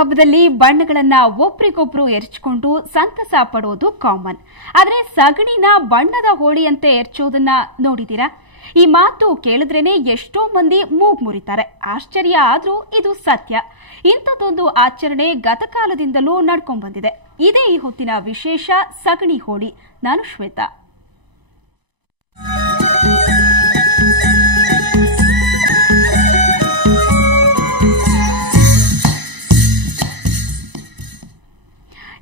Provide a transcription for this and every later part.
ಹಬ್ಬದಲ್ಲಿ ಬಣ್ಣಗಳನ್ನ ಒಬ್ರಿಗೊಬ್ರು ಎರಚಿಕೊಂಡು ಸಂತಸ ಪಡೋದು ಕಾಮನ್. ಆದ್ರೆ ಸಗಣಿನ ಬಣ್ಣದ ಹೋಳಿಯಂತೆ ಎರಚೋದನ್ನ ನೋಡಿದೀರಾ? ಈ ಮಾತು ಕೇಳಿದ್ರೇನೆ ಎಷ್ಟೋ ಮಂದಿ ಮೂಗ್ ಮುರಿತಾರೆ. ಆಶ್ಚರ್ಯ ಆದ್ರೂ ಇದು ಸತ್ಯ. ಇಂಥದ್ದೊಂದು ಆಚರಣೆ ಗತಕಾಲದಿಂದಲೂ ನಡ್ಕೊಂಡ್ ಬಂದಿದೆ. ಇದೇ ಈ ಹೊತ್ತಿನ ವಿಶೇಷ ಸಗಣಿ ಹೋಳಿ. ನಾನು ಶ್ವೇತಾ.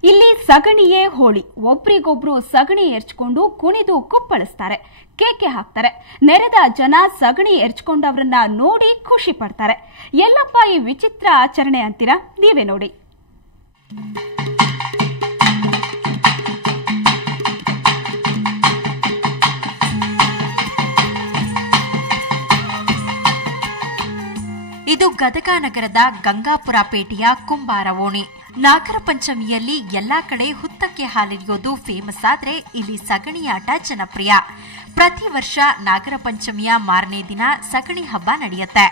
ಇಲ್ಲಿ ಸಗಣಿಯೇ ಹೋಳಿ. ಒಬ್ರಿಗೊಬ್ರು ಸಗಣಿ ಎರಚಿಕೊಂಡು ಕುಣಿದು ಕುಪ್ಪಳಿಸ್ತಾರೆ, ಕೇಕೆ ಹಾಕ್ತಾರೆ. ನೆರೆದ ಜನ ಸಗಣಿ ಎರಚಿಕೊಂಡವರನ್ನ ನೋಡಿ ಖುಷಿ ಪಡ್ತಾರೆ. ಎಲ್ಲಪ್ಪ ಈ ವಿಚಿತ್ರ ಆಚರಣೆ ಅಂತೀರಾ? ನೀವೇ ನೋಡಿ. ಇದು ಗದಗ ನಗರದ ಗಂಗಾಪುರ ಪೇಟೆಯ ಕುಂಬಾರ ಓಣಿ. ನಾಗರ ಪಂಚಮಿಯಲ್ಲಿ ಎಲ್ಲಾ ಕಡೆ ಹುತ್ತಕ್ಕೆ ಹಾಲೆರೆಯೋದು ಫೇಮಸ್ ಆದ್ರೆ ಇಲ್ಲಿ ಸಗಣಿಯಾಟ ಜನಪ್ರಿಯ. ಪ್ರತಿ ವರ್ಷ ನಾಗರ ಪಂಚಮಿಯ ಮಾರನೇ ದಿನ ಸಗಣಿ ಹಬ್ಬ ನಡೆಯುತ್ತೆ.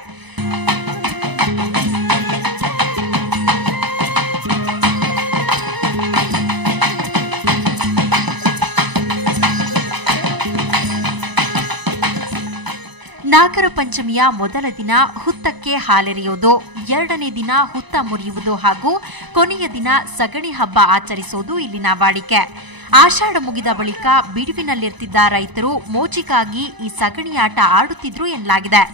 ನಾಗರ ಪಂಚಮಿಯ ಮೊದಲ ದಿನ ಹುತ್ತಕ್ಕೆ ಹಾಲೆರೆಯೋದು, ಎರಡನೇ ದಿನ ಹುತ್ತ ಮುರಿಯುವುದು ಹಾಗೂ ಕೊನೆಯ ದಿನ ಸಗಣಿ ಹಬ್ಬ ಆಚರಿಸೋದು ಇಲ್ಲಿನ ವಾಡಿಕೆ. ಆಷಾಢ ಮುಗಿದ ಬಳಿಕ ಬಿಡುವಿನಲ್ಲಿರ್ತಿದ್ದ ರೈತರು ಮೋಜಿಗಾಗಿ ಈ ಸಗಣಿ ಆಟ ಆಡುತ್ತಿದ್ರು ಎನ್ನಲಾಗಿದೆ.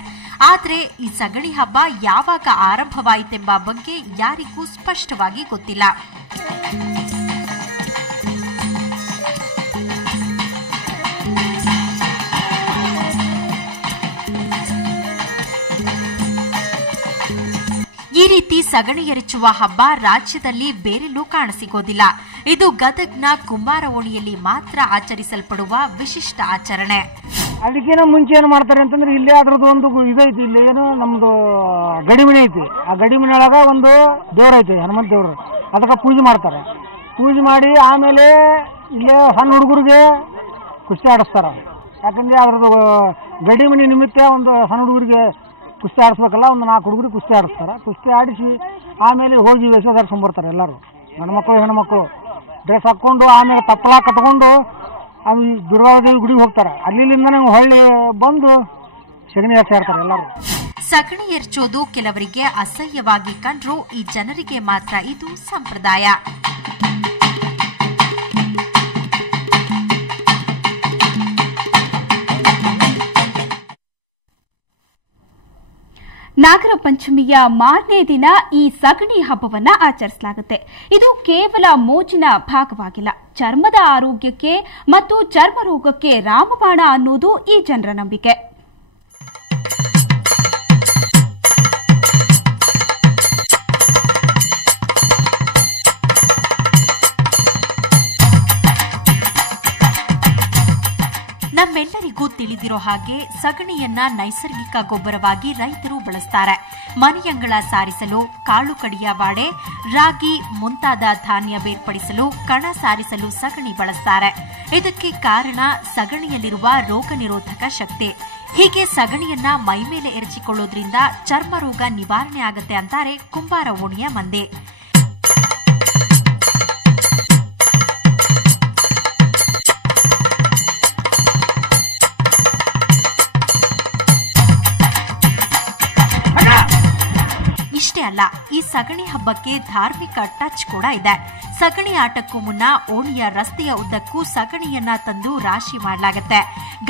ಆದರೆ ಈ ಸಗಣಿ ಹಬ್ಬ ಯಾವಾಗ ಆರಂಭವಾಯಿತೆಂಬ ಬಗ್ಗೆ ಯಾರಿಗೂ ಸ್ಪಷ್ಟವಾಗಿ ಗೊತ್ತಿಲ್ಲ. ಈ ರೀತಿ ಸಗಣಿ ಎರಚುವ ಹಬ್ಬ ರಾಜ್ಯದಲ್ಲಿ ಬೇರೆಲ್ಲೂ ಕಾಣಸಿಗೋದಿಲ್ಲ. ಇದು ಗದಗ್ನ ಕುಂಬಾರ ಓಣಿಯಲ್ಲಿ ಮಾತ್ರ ಆಚರಿಸಲ್ಪಡುವ ವಿಶಿಷ್ಟ ಆಚರಣೆ. ಅದಕ್ಕಿಂತ ಮುಂಚೆ ಏನು ಮಾಡ್ತಾರೆ ಅಂತಂದ್ರೆ ಇಲ್ಲೇ ಅದ್ರದ್ದು ಒಂದು ಇದೈತಿ. ಇಲ್ಲಿ ಏನು ನಮ್ದು ಗಡಿಮಣಿ ಐತಿ. ಆ ಗಡಿಮಣಿ ಒಳಗ ಒಂದು ದೇವ್ರ ಐತಿ, ಹನುಮಂತ ದೇವ್ರು. ಅದಕ್ಕೆ ಪೂಜೆ ಮಾಡ್ತಾರೆ. ಪೂಜೆ ಮಾಡಿ ಆಮೇಲೆ ಇಲ್ಲೇ ಸಣ್ಣ ಹುಡುಗರಿಗೆ ಕುಸ್ತಿ ಆಡಿಸ್ತಾರ. ಯಾಕಂದ್ರೆ ಅದ್ರದ್ದು ಗಡಿಮಣಿ ನಿಮಿತ್ತ ಒಂದು ಸಣ್ಣ ಹುಡುಗರಿಗೆ ಕುಸ್ತಿ ಆಡಿಸ್ಬೇಕಲ್ಲ, ಒಂದು 4 ಹುಡುಗರಿಗೆ ಕುಸ್ತಿ ಆಡಿಸ್ತಾರೆ. ಕುಸ್ತಿ ಆಡಿಸಿ ಆಮೇಲೆ ಹೋಗಿ ವೇಷ ಧರಿಸ್ಕೊಂಡ್ಬರ್ತಾರೆ. ಎಲ್ಲರೂ ಗಂಡ್ಮಕ್ಳು ಹೆಣ್ಮಕ್ಳು ಡ್ರೆಸ್ ಹಾಕ್ಕೊಂಡು ಆಮೇಲೆ ತಪ್ಪಲ ಕಟ್ಕೊಂಡು ಅದು ದುರ್ಗಾದೇವಿ ಗುಡಿಗೆ ಹೋಗ್ತಾರೆ. ಅಲ್ಲಿಂದ ನಾವು ಹೊಳ್ಳಿ ಬಂದು ಸಗಣಿ ಎರಚ್ತಾರೆ ಎಲ್ಲರೂ. ಸಗಣಿ ಎರಚೋದು ಕೆಲವರಿಗೆ ಅಸಹ್ಯವಾಗಿ ಕಂಡ್ರೂ ಈ ಜನರಿಗೆ ಮಾತ್ರ ಇದು ಸಂಪ್ರದಾಯ. ನಾಗರ ಪಂಚಮಿಯ ಮಾರನೇ ದಿನ ಈ ಸಗಣಿ ಹಬ್ಬವನ್ನ ಆಚರಿಸಲಾಗುತ್ತೆ. ಇದು ಕೇವಲ ಮೋಜಿನ ಭಾಗವಾಗಿಲ್ಲ, ಚರ್ಮದ ಆರೋಗ್ಯಕ್ಕೆ ಮತ್ತು ಚರ್ಮ ರೋಗಕ್ಕೆ ರಾಮಬಾಣ ಅನ್ನೋದು ಈ ಜನರ ನಂಬಿಕೆ. ನಮ್ಮೆಲ್ಲರಿಗೂ ತಿಳಿದಿರೋ ಹಾಗೆ ಸಗಣಿಯನ್ನ ನೈಸರ್ಗಿಕ ಗೊಬ್ಬರವಾಗಿ ರೈತರು ಬಳಸ್ತಾರೆ. ಮನೆಯಂಗಳ ಸಾರಿಸಲು, ಕಾಳು ಕಡಿಯ ವಾಡೆ, ರಾಗಿ ಮುಂತಾದ ಧಾನ್ಯ ಬೇರ್ಪಡಿಸಲು, ಕಣ ಸಾರಿಸಲು ಸಗಣಿ ಬಳಸ್ತಾರೆ. ಇದಕ್ಕೆ ಕಾರಣ ಸಗಣಿಯಲ್ಲಿರುವ ರೋಗ ನಿರೋಧಕ ಶಕ್ತಿ. ಹೀಗೆ ಸಗಣಿಯನ್ನ ಮೈಮೇಲೆ ಎರಚಿಕೊಳ್ಳೋದ್ರಿಂದ ಚರ್ಮ ರೋಗ ನಿವಾರಣೆ ಆಗುತ್ತೆ ಅಂತಾರೆ ಕುಂಬಾರ ಓಣಿಯ ಮಂದಿ. ಇಷ್ಟೇ ಅಲ್ಲ, ಈ ಸಗಣಿ ಹಬ್ಬಕ್ಕೆ ಧಾರ್ಮಿಕ ಟಚ್ ಕೂಡ ಇದೆ. ಸಗಣಿ ಆಟಕ್ಕೂ ಮುನ್ನ ಓಣಿಯ ರಸ್ತೆಯ ಉದ್ದಕ್ಕೂ ಸಗಣಿಯನ್ನ ತಂದು ರಾಶಿ ಮಾಡಲಾಗುತ್ತೆ.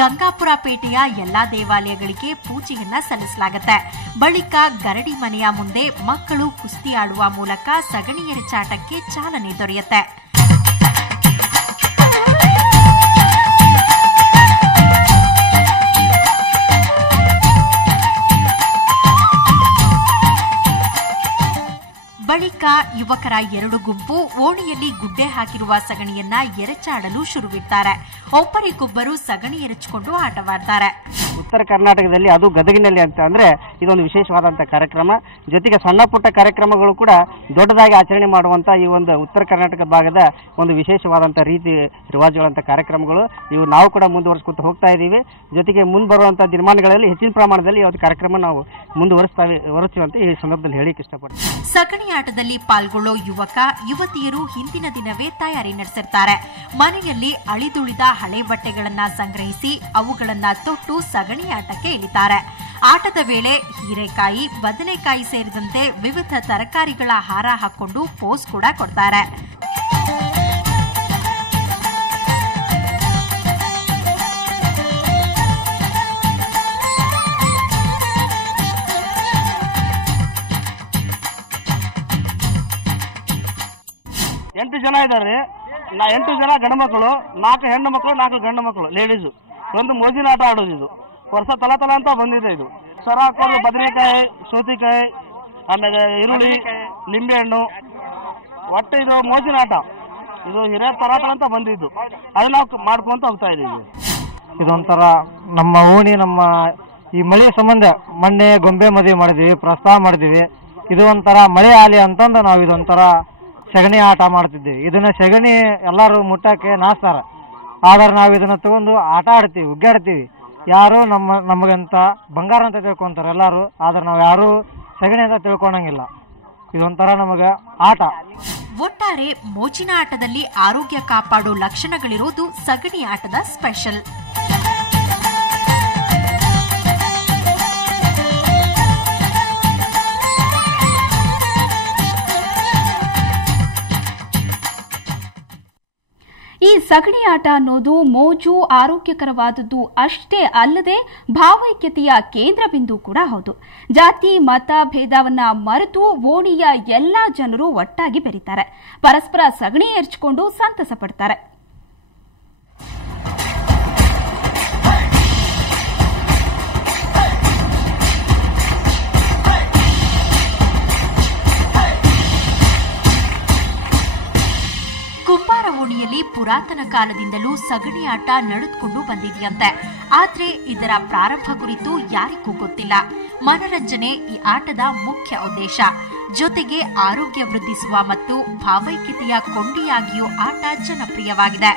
ಗಂಗಾಪುರ ಪೇಟೆಯ ಎಲ್ಲಾ ದೇವಾಲಯಗಳಿಗೆ ಪೂಜೆಯನ್ನ ಸಲ್ಲಿಸಲಾಗುತ್ತೆ. ಬಳಿಕ ಗರಡಿ ಮನೆಯ ಮುಂದೆ ಮಕ್ಕಳು ಕುಸ್ತಿ ಆಡುವ ಮೂಲಕ ಸಗಣಿ ಎರಚಾಟಕ್ಕೆ ಚಾಲನೆ ದೊರೆಯುತ್ತೆ. ಬಳಿಕ ಯುವಕರ 2 ಗುಂಪು ಓಣಿಯಲ್ಲಿ ಗುಡ್ಡೆ ಹಾಕಿರುವ ಸಗಣಿಯನ್ನ ಎರಚಾಡಲು ಶುರುವಿಡ್ತಾರೆ. ಒಬ್ಬರಿಗೊಬ್ಬರು ಸಗಣಿ ಎರಚಿಕೊಂಡು ಆಟವಾಡ್ತಾರೆ. ಉತ್ತರ ಕರ್ನಾಟಕದಲ್ಲಿ, ಅದು ಗದಗಿನಲ್ಲಿ ಅಂತ ಅಂದರೆ ಇದೊಂದು ವಿಶೇಷವಾದಂಥ ಕಾರ್ಯಕ್ರಮ. ಜೊತೆಗೆ ಸಣ್ಣ ಪುಟ್ಟ ಕಾರ್ಯಕ್ರಮಗಳು ಕೂಡ ದೊಡ್ಡದಾಗಿ ಆಚರಣೆ ಮಾಡುವಂಥ ಈ ಒಂದು ಉತ್ತರ ಕರ್ನಾಟಕ ಭಾಗದ ಒಂದು ವಿಶೇಷವಾದಂಥ ರೀತಿ ರಿವಾಜುಗಳಂಥ ಕಾರ್ಯಕ್ರಮಗಳು ಇವು ನಾವು ಕೂಡ ಮುಂದುವರಿಸ್ಕೊತ ಹೋಗ್ತಾ ಇದ್ದೀವಿ. ಜೊತೆಗೆ ಮುಂದೆ ಬರುವಂಥ ದಿನಮಾನಗಳಲ್ಲಿ ಹೆಚ್ಚಿನ ಪ್ರಮಾಣದಲ್ಲಿ ಇವತ್ತು ಕಾರ್ಯಕ್ರಮ ನಾವು ಮುಂದುವರಿಸ್ತೀವಿ ಅಂತ ಈ ಸಂದರ್ಭದಲ್ಲಿ ಹೇಳಿಕ್ಕೆ ಇಷ್ಟಪಡ್ತೀನಿ. ಸಗಣಿ ಆಟದಲ್ಲಿ ಪಾಲ್ಗೊಳ್ಳೋ ಯುವಕ ಯುವತಿಯರು ಹಿಂದಿನ ದಿನವೇ ತಯಾರಿ ನಡೆಸಿರ್ತಾರೆ. ಮನೆಯಲ್ಲಿ ಅಳಿದುಳಿದ ಹಳೆ ಬಟ್ಟೆಗಳನ್ನ ಸಂಗ್ರಹಿಸಿ ಅವುಗಳನ್ನ ತೊಟ್ಟು ಸಗಣಿ ಆಟಕ್ಕೆ ಇಳಿತಾರೆ. ಆಟದ ವೇಳೆ ಹೀರೆಕಾಯಿ, ಬದನೆಕಾಯಿ ಸೇರಿದಂತೆ ವಿವಿಧ ತರಕಾರಿಗಳ ಹಾರ ಹಾಕೊಂಡು ಪೋಸ್ ಕೂಡ ಕೊಡ್ತಾರೆ. ಎಂಟು ಜನ ಇದ್ದಾರೆ. 8 ಜನ ಗಂಡು ಮಕ್ಕಳು, 4 ಹೆಣ್ಣು ಮಕ್ಕಳು, 4 ಗಂಡು ಮಕ್ಕಳು, ಲೇಡೀಸು. ಒಂದು ಮೋಜಿನ ಆಟ ಆಡೋದು. ಇದು ವರ್ಷ ತಲ ಅಂತ ಬಂದಿದೆ. ಇದು ಸರ ಹಾಕೊಂಡು ಬದನೆಕಾಯಿ, ಸೌತೆಕಾಯಿ, ಆಮೇಲೆ ಈರುಳ್ಳಿ, ನಿಂಬೆಹಣ್ಣು, ಒಟ್ಟು ಇದು ಮೋಜಿನ ಆಟ. ಇದು ಹಿರಿಯ ತಲ ಅಂತ ಬಂದಿದ್ದು. ಅದನ್ನ ನಾವು ಮಾಡ್ಕೊಂತ ಹೋಗ್ತಾ ಇದ್ದೀವಿ. ಇದೊಂಥರ ನಮ್ಮ ಓಣಿ, ನಮ್ಮ ಈ ಮಳೆ ಸಂಬಂಧ ಮೊನ್ನೆ ಗೊಂಬೆ ಮದುವೆ ಮಾಡಿದ್ವಿ, ಪ್ರಸ್ತಾವ ಮಾಡಿದ್ವಿ. ಇದು ಒಂಥರ ಮಳೆ ಆಲಿ ಅಂತಂದು ನಾವು ಇದೊಂಥರ ಸಗಣಿ ಆಟ ಮಾಡ್ತಿದ್ದೀವಿ. ಇದನ್ನ ಸಗಣಿ ಎಲ್ಲರೂ ಮುಟ್ಟಕ್ಕೆ ನಾಸ್ತಾರ, ಆದ್ರೆ ನಾವು ಇದನ್ನ ತಗೊಂಡು ಆಟ ಆಡ್ತೀವಿ, ಉಗ್ಗಾಡ್ತೀವಿ. ಯಾರು ನಮಗಂತ ಬಂಗಾರ ಅಂತ ತಿಳ್ಕೊಂತಾರೆ ಎಲ್ಲರೂ, ಆದ್ರೆ ನಾವು ಯಾರು ಸಗಣಿ ಅಂತ ತಿಳ್ಕೊಳಂಗಿಲ್ಲ. ಇದೊಂಥರ ನಮಗೆ ಆಟ. ಒಟ್ಟಾರೆ ಮೋಜಿನ ಆಟದಲ್ಲಿ ಆರೋಗ್ಯ ಕಾಪಾಡೋ ಲಕ್ಷಣಗಳಿರೋದು ಸಗಣಿ ಆಟದ ಸ್ಪೆಷಲ್. ಈ ಸಗಣಿ ಆಟ ಅನ್ನೋದು ಮೋಜು, ಆರೋಗ್ಯಕರವಾದದ್ದು ಅಷ್ಟೇ ಅಲ್ಲದೆ ಭಾವೈಕ್ಯತೆಯ ಕೇಂದ್ರ ಬಿಂದು ಕೂಡ ಹೌದು. ಜಾತಿ ಮತ ಭೇದವನ್ನ ಮರೆತು ಓಣಿಯ ಎಲ್ಲಾ ಜನರು ಒಟ್ಟಾಗಿ ಬೆರೀತಾರೆ, ಪರಸ್ಪರ ಸಗಣಿ ಎರಚಿಕೊಂಡು ಸಂತಸ ಪಡ್ತಾರೆ. ಕುಂಬಾರ ಓಣಿಯಲ್ಲಿ ಪುರಾತನ ಕಾಲದಿಂದಲೂ ಸಗಣಿ ಆಟ ನಡೆದುಕೊಂಡು ಬಂದಿದೆಯಂತೆ. ಆದ್ರೆ ಇದರ ಪ್ರಾರಂಭ ಕುರಿತು ಯಾರಿಗೂ ಗೊತ್ತಿಲ್ಲ. ಮನರಂಜನೆ ಈ ಆಟದ ಮುಖ್ಯ ಉದ್ದೇಶ. ಜೊತೆಗೆ ಆರೋಗ್ಯ ವೃದ್ಧಿಸುವ ಮತ್ತು ಭಾವೈಕ್ಯತೆಯ ಕೊಂಡಿಯಾಗಿಯೂ ಆಟ ಜನಪ್ರಿಯವಾಗಿದೆ.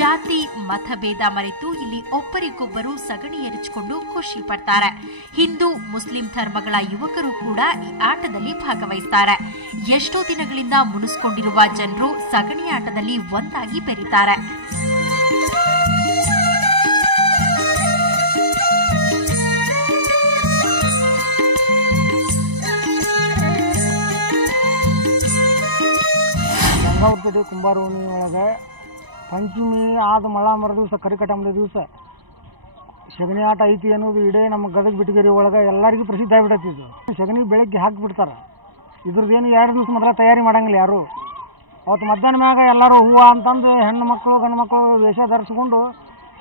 ಜಾತಿ ಮತಭೇದ ಮರೆತು ಇಲ್ಲಿ ಒಬ್ಬರಿಗೊಬ್ಬರು ಸಗಣಿ ಎರಚಿಕೊಂಡು ಖುಷಿ ಪಡ್ತಾರೆ. ಹಿಂದೂ ಮುಸ್ಲಿಂ ಧರ್ಮಗಳ ಯುವಕರು ಕೂಡ ಈ ಆಟದಲ್ಲಿ ಭಾಗವಹಿಸುತ್ತಾರೆ. ಎಷ್ಟೋ ದಿನಗಳಿಂದ ಮುನಿಸಿಕೊಂಡಿರುವ ಜನರು ಸಗಣಿ ಆಟದಲ್ಲಿ ಒಂದಾಗಿ ಬೆರೀತಾರೆ. ಗಂಗಾವತಿ ಕುಂಬಾರ ಓಣಿ ಒಳಗೆ ಪಂಚಮಿ ಆದ ಮಳ ಮರ ದಿವಸ ಕರಿಕಟ್ಟಂಬ ದಿವಸ ಸಗಣಿ ಆಟ ಐತಿ ಅನ್ನೋದು ಇಡೀ ನಮ್ಮ ಗದಗ ಬಿಟಗೇರಿ ಒಳಗೆ ಎಲ್ಲರಿಗೂ ಪ್ರಸಿದ್ಧ ಆಗಿಬಿಡತ್ತಿದ್ದು. ಸಗಣಿ ಬೆಳಗ್ಗೆ ಹಾಕಿಬಿಡ್ತಾರೆ. ಇದ್ರದ್ದೇನು 2 ದಿವಸ ಮೊದಲ ತಯಾರಿ ಮಾಡಂಗಿಲ್ಲ ಯಾರು. ಅವತ್ತು ಮಧ್ಯಾಹ್ನ ಮ್ಯಾಗ ಎಲ್ಲರೂ ಹೂವು ಅಂತಂದು ಹೆಣ್ಣು ಮಕ್ಕಳು ಗಂಡು ಮಕ್ಕಳು ವೇಷ ಧರಿಸ್ಕೊಂಡು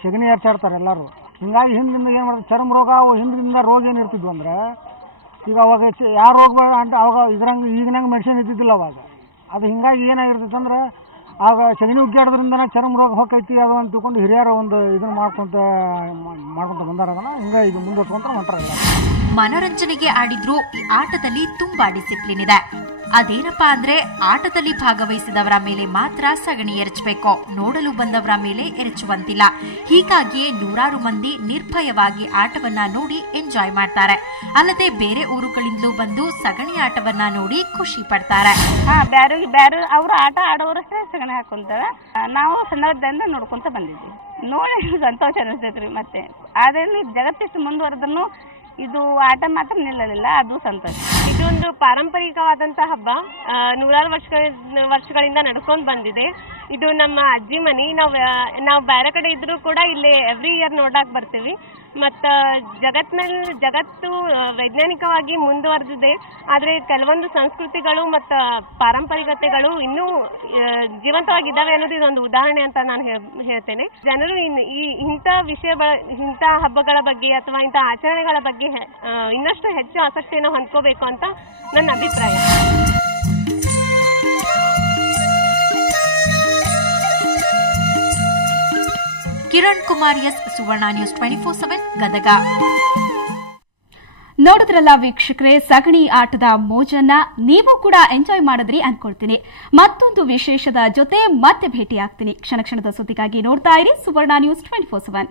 ಸಗಣಿ ಎರಚಾಡ್ತಾರೆ ಎಲ್ಲರೂ. ಹಿಂಗಾಗಿ ಹಿಂದಿಂದ ಏನು ಮಾಡ್ತಾರೆ, ಚರ್ಮ ರೋಗ, ಅವು ಹಿಂದಿಂದ ರೋಗ ಏನು ಇರ್ತಿದ್ವು ಅಂದ್ರೆ, ಈಗ ಅವಾಗ ಯಾವ ರೋಗ ಅಂತ ಅವಾಗ ಇದ್ರಂಗೆ ಈಗಿನಂಗೆ ಮೆಡಿಸಿನ್ ಇದ್ದಿದ್ದಿಲ್ಲ ಅವಾಗ. ಅದು ಹಿಂಗಾಗಿ ಏನಾಗಿರ್ತೈತೆ ಅಂದ್ರೆ, ಆಗ ಸಗಣಿ ಉಗ್ಗಾಡೋದ್ರಿಂದ ಚರ್ಮ ರೋಗ ಹೋಗೈತಿ ಅದು ಅಂತ ತಿಳ್ಕೊಂಡು ಹಿರಿಯರು ಒಂದು ಇದನ್ನು ಮಾಡ್ಕೊಂತ ಬಂದಾರ. ಹಿಂಗೆ ಇದು ಮುಂದುವರ್ಸ್ಕೊಂತ ಹೊಂಟಾರ. ಮನೋರಂಜನೆಗೆ ಆಡಿದ್ರು ಈ ಆಟದಲ್ಲಿ ತುಂಬಾ ಡಿಸಿಪ್ಲಿನ್ ಇದೆ. ಅದೇನಪ್ಪಾ ಅಂದ್ರೆ, ಆಟದಲ್ಲಿ ಭಾಗವಹಿಸಿದವರ ಮೇಲೆ ಮಾತ್ರ ಸಗಣಿ ಎರಚಬೇಕು, ನೋಡಲು ಬಂದವರ ಮೇಲೆ ಎರಚುವಂತಿಲ್ಲ. ಹೀಗಾಗಿಯೇ ನೂರಾರು ಮಂದಿ ನಿರ್ಭಯವಾಗಿ ಆಟವನ್ನ ನೋಡಿ ಎಂಜಾಯ್ ಮಾಡ್ತಾರೆ. ಅಲ್ಲದೆ ಬೇರೆ ಊರುಗಳಿಂದಲೂ ಬಂದು ಸಗಣಿ ಆಟವನ್ನ ನೋಡಿ ಖುಷಿ ಪಡ್ತಾರೆ. ಬ್ಯಾರು ಅವ್ರು ಆಟ ಆಡೋರಷ್ಟೇ ಸಗಣಿ ಹಾಕೊಂತಾರ. ನಾವು ಸಣ್ಣದಿಂದ ನೋಡ್ಕೊಂತ ಬಂದಿದ್ವಿ. ನೋಡಿ ಸಂತೋಷ ಅನಿಸ್ತೈತ್ರಿ. ಮತ್ತೆ ಅದೇನು ಜಗತ್ತಿಷ್ಟು ಮುಂದುವರೆದ್ರು ಇದು ಆಟ ಮಾತ್ರ ನಿಲ್ಲಲಿಲ್ಲ, ಅದು ಸಂತೋಷ. ಇದು ಇದೊಂದು ಪಾರಂಪರಿಕವಾದಂತಹ ಹಬ್ಬ. ನೂರಾರು ವರ್ಷಗಳಿಂದ ನಡ್ಕೊಂಡು ಬಂದಿದೆ. ಇದು ನಮ್ಮ ಅಜ್ಜಿ ಮನಿ. ನಾವು ಬೇರೆ ಕಡೆ ಇದ್ರೂ ಕೂಡ ಇಲ್ಲಿ ಎವ್ರಿ ಇಯರ್ ನೋಡಕ್ ಬರ್ತೀವಿ. ಮತ್ತು ಜಗತ್ತು ವೈಜ್ಞಾನಿಕವಾಗಿ ಮುಂದುವರೆದಿದೆ, ಆದರೆ ಕೆಲವೊಂದು ಸಂಸ್ಕೃತಿಗಳು ಮತ್ತು ಪಾರಂಪರಿಕತೆಗಳು ಇನ್ನೂ ಜೀವಂತವಾಗಿದ್ದಾವೆ ಅನ್ನೋದು ಇದೊಂದು ಉದಾಹರಣೆ ಅಂತ ನಾನು ಹೇಳ್ತೇನೆ. ಜನರು ಇಂಥ ಹಬ್ಬಗಳ ಬಗ್ಗೆ ಅಥವಾ ಇಂಥ ಆಚರಣೆಗಳ ಬಗ್ಗೆ ಇನ್ನಷ್ಟು ಹೆಚ್ಚು ಆಸಕ್ತಿಯನ್ನು ಹೊಂದ್ಕೋಬೇಕು ಅಂತ ನನ್ನ ಅಭಿಪ್ರಾಯ. ಕಿರಣ್ ಕುಮಾರ್ ಎಸ್, ಸುವರ್ಣ ನ್ಯೂಸ್ 24/7 ಗದಗ. ನೋಡಿದ್ರಲ್ಲ ವೀಕ್ಷಕರೇ, ಸಗಣಿ ಆಟದ ಮೋಜನ್ನ ನೀವು ಕೂಡ ಎಂಜಾಯ್ ಮಾಡಿದ್ರಿ ಅನ್ಕೊಳ್ತೀನಿ. ಮತ್ತೊಂದು ವಿಶೇಷದ ಜೊತೆ ಮತ್ತೆ ಭೇಟಿಯಾಗ್ತೀನಿ. ಕ್ಷಣ ಕ್ಷಣದ ಸುದ್ದಿಗಾಗಿ ನೋಡ್ತಾ ಇರಿ ಸುವರ್ಣ ನ್ಯೂಸ್ 24/7.